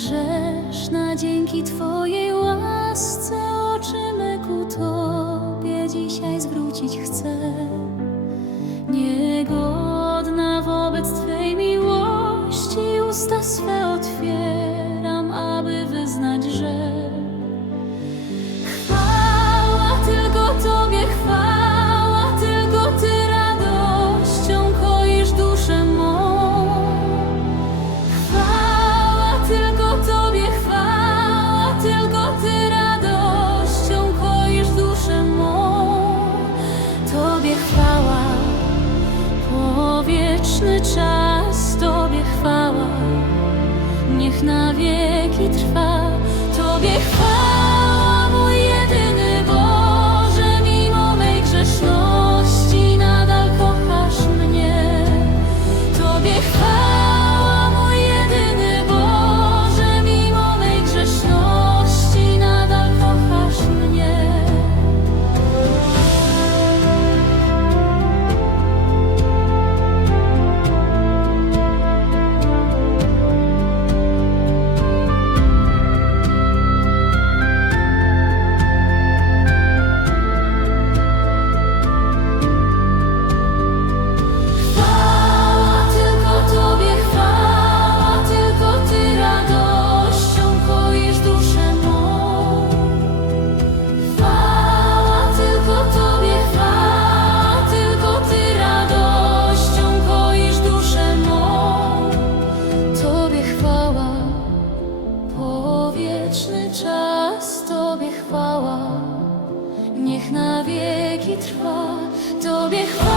grzeszna dzięki Twojemu. czas Tobie chwała, niech na wieki trwa. вітра, тобі хвала.